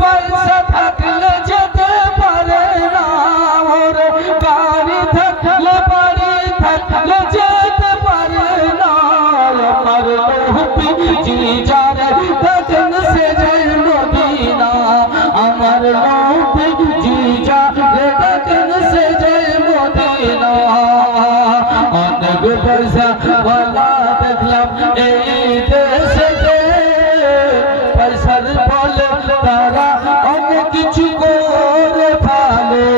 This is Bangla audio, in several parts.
পয়সা থাকলে যেতে পারে না, ওর গাড়ি থাকলে বাড়ি থাকলে যেতে পারে না। আমার নবী জি যারে দেখেন সে যায় মদিনা, আমার নবী জি যারে দেখেন সে যায় মদিনা। অনেক পয়সা ওয়ালা দেখলাম এই দেশে, পয়সার বলে তারা অনেক কিছু করে ফেলে।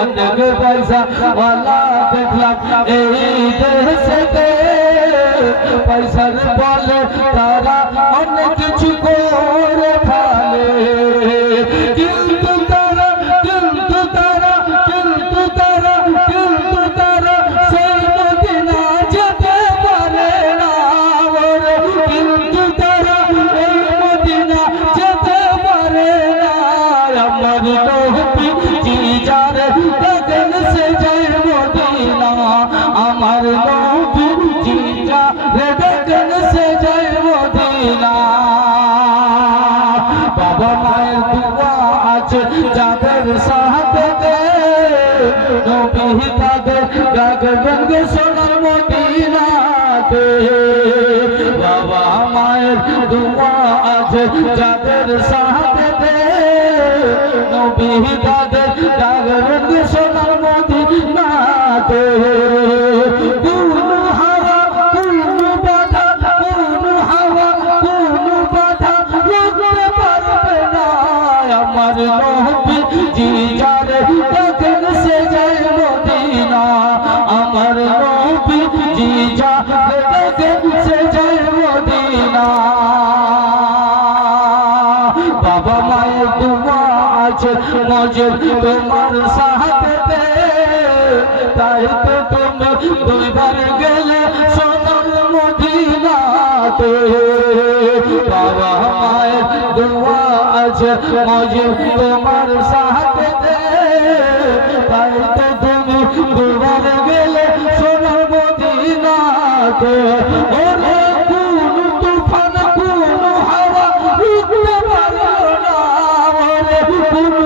অনেক পয়সা ওয়ালা দেখলাম এই দেশে, পয়সার বলে তারা অনেক কিছু করে ফেলে। কিন্তু তারা সেই মদিনা যেতে পারে না, ওরে কিন্তু তারা এই মদিনা যেতে পারে না। আমার নবী জি যারে দেখেন সে যায় মদিনা, আমার নবী জি যারে দেখেন সে যায় মদিনা। বাবা মায়ের দোয়া আছে যাদের সাথে, নবী তাদের ডাকবেন গো সোনার মদিনাতে। বাবা মায়ের দোয়া আছে যাদের সাথে, নবী তাদের ডাকবেন গো সোনার মদিনাতে। কোনো হাওয়া কোনো বাধা, কোনো হাওয়া কোনো বাধা রুখতে পারবে না। আমার নবী জি যারে দেখেন সে যায় মদিনা, আমার নবী জি যারে দেখেন সে যায় মদিনা। বাবা মায়ের দোয়া আছে মজে তোমার সাথে, তাই তো তুমি দুইবার গেলে সোনার মদিনাতে। বাবা মায়ের দোয়া আছে মজে তোমার সাথে, তাই তো তুমি দুইবার গেলে সোনার মদিনাতে। ওরে কোন তুফান কোন হাওয়া রুখতে পারলো না, ওরে কোন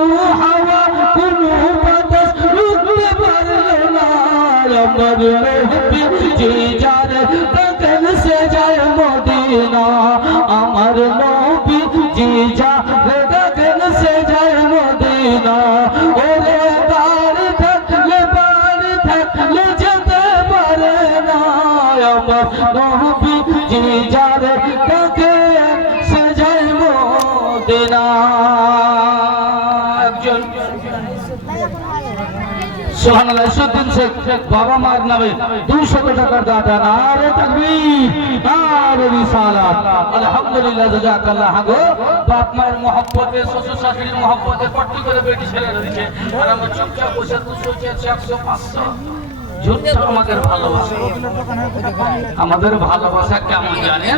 হাওয়া কোন বাতাস রুখতে পারলো না। আমার নবী জি যারে দেখেন সে যায় মদিনা, আমার নবী জি যারে দেখেন সে যায় মদিনা। ওরে গাড়ি থাকলে বাড়ি থাকলে যেতে পারে না, আমার নবী জি যারে দেখেন সে যায় মদিনা। একজন সুবহানাল্লাহ 103 শেখ বাবা মার নামে 200 টাকার দান। আরে তাকবীর, আরে রিসালাত, আলহামদুলিল্লাহ, জাযাকাল্লাহ। গো বাপ মায়ের মহব্বতে, শ্বশুর শাশুড়ির মহব্বতে পট্টি করে বেটি ছেলে দিয়েছে, আর আমরা চুপচাপ বসে 200 400 500 ঝুটটা আমাদের ভালোবাসা। আমাদের ভালোবাসা কেমন জানেন?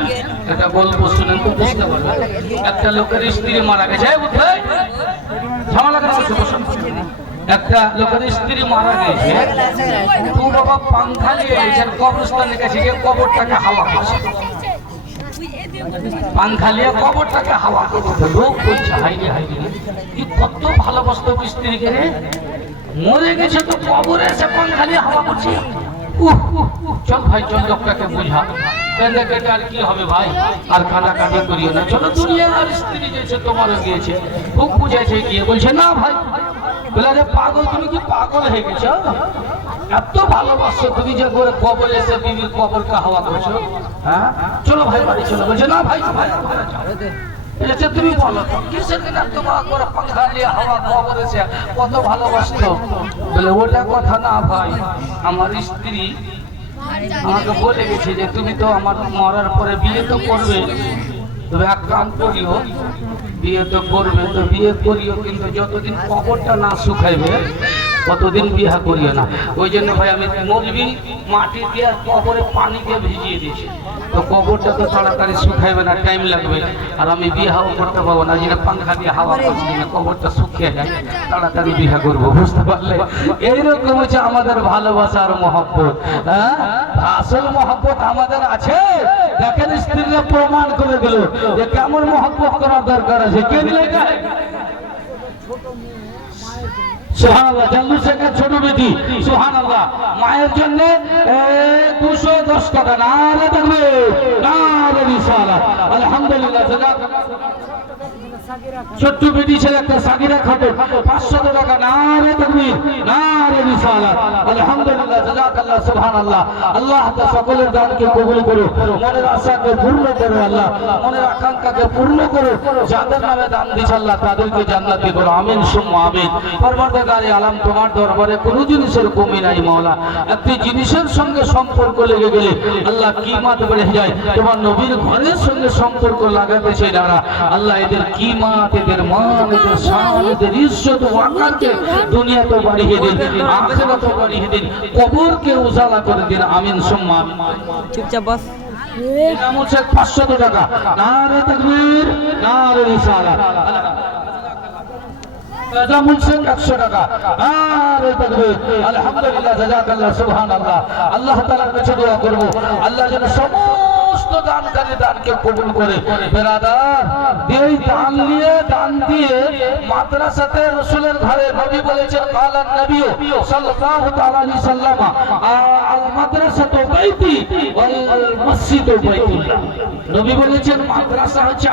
এটা গল্প শুনেন তো বুঝতে পারবেন। একটা লোকের স্ত্রী মারা গেছে, বুঝতে ঝামেলা কেন? একটা লোকের স্ত্রী মারা গেছে, তো বাবা পাংখা নিয়ে গেছেন কবরস্থানের কাছে গিয়ে কবরটাকে হাওয়া খাচ্ছে, পাংখা নিয়ে কবরটাকে হাওয়া খাচ্ছে। লোক বলছে হাইরে হাইরে কি কত ভালোবাসত স্ত্রীকে রে, মরে গেছে তো কবরে এসে পাংখা নিয়ে হাওয়া করছে। চল ভাই চল, লোকটাকে বুঝা কেঁদে কেটে আর কি হবে ভাই, আর কাঁদাকাটি করিও না, চলো দুনিয়া আর স্ত্রী গেছে তোমারও গিয়েছে। খুব বুঝাইছে গিয়ে বলছে না ভাই, বলে আরে পাগল তুমি কি পাগল হয়ে গেছো? এত ভালোবাসো তুমি যে করে কবরে এসে বিবির কবরকে হাওয়া করছো? হ্যাঁ চলো ভাই বাড়ি চলো। বলছে না ভাই ভাই বলেছে তুমি বলো তো কিসের দিন তোমার করে পাখা নিয়ে হাওয়া কবরে এসে কত ভালোবাসতো? বলে ওটা কথা না ভাই, আমার স্ত্রী আমাকে বলে গেছে যে তুমি তো আমার মরার পরে বিয়ে তো করবে, তবে এক কাম করিও, বিয়ে তো করবে তো বিয়ে করিও, কিন্তু যতদিন কবরটা না শুকাইবে কতদিন বিয়া করিও না। ওই জন্য ভাই আমি মলবি মাটি দিয়ে আর কবরে পানি দিয়ে ভিজিয়ে দিয়েছি, তো কবরটা তো তাড়াতাড়ি শুকাইবে না, টাইম লাগবে। আর আমি বিয়াও করতে পারবো না, যেটা পাংখা দিয়ে হাওয়া পাচ্ছি না, কবরটা শুকিয়ে যায়, তাড়াতাড়ি বিয়া করবো, বুঝতে পারলে? এইরকম হচ্ছে আমাদের ভালোবাসার মহব্বত। হ্যাঁ, আসল মহব্বত আমাদের আছে। দেখেন স্ত্রীরা প্রমাণ করে দিল যে কেমন মহব্বত করার দরকার আছে। কে দিলে এটা? সুবহানাল্লাহ। জাল্লু শেখের ছোট বেটি, সুবহানাল্লাহ, মায়ের জন্য 210 টাকা। নারে তাকবীর, নারে রিসালাত, আলহামদুলিল্লাহ। ছোট্ট বেটি ছেলে একটা সাগিরা খাটে 500 টাকা। নারে তাকবীর, নারে রিসালাত, আলহামদুলিল্লাহ, জাযাকাল্লাহ, সুবহানাল্লাহ। আল্লাহ তাআলা সকলের দানকে কবুল করো, মনের আশাকে পূর্ণ করো আল্লাহ, মনের আকাঙ্ক্ষাকে পূর্ণ করো। যাদের নামে দান দিছ আল্লাহ তাদেরকে জান্নাতি করো, আমিন সুম্মা আমিন। পরবর্তীকালে আলাম তোমার দরবারে কোন জিনিসের কমি নাই মাওলা। একটি জিনিসের সঙ্গে সম্পর্ক লেগে গেলে আল্লাহ কিমাত বেড়ে যায়। তোমার নবীর ঘরের সঙ্গে সম্পর্ক লাগাতে চাই না আল্লাহ, এদের কিমাত, এদের মান, এদের শান, এদের ইজ্জত ওয়াকারকে দুনিয়াতে বাড়িয়ে দিন, আখিরাতে বাড়িয়ে দিন, কবরকে উজালা করে দিন, আমিন সুম্মা আমিন। চুপচাপ বস। নাম হচ্ছে 500 টাকা। নারে তাকবীর, নারে রিসালাত। জামুল শেখ 100 টাকা। নারে তাকবীর, আলহামদুলিল্লাহ, জাযাকাল্লাহ, সুবহানাল্লাহ। আল্লাহ তাআলার কাছে দোয়া করব আল্লাহ যেন সমস্ত দানকারী দানকে কবুল করে। বেরাদার, এই দান দিয়ে মাদ্রাসাতে রাসূলের ঘরে নবী বলেছেন, কালান নবী সাল্লাল্লাহু তাআলা আলাইহি সাল্লাম, আল মাদ্রাসাতু বাইতি ওয়াল মসজিদু বাইতুল্লাহ। নবী বলেছেন মাদ্রাসা হচ্ছে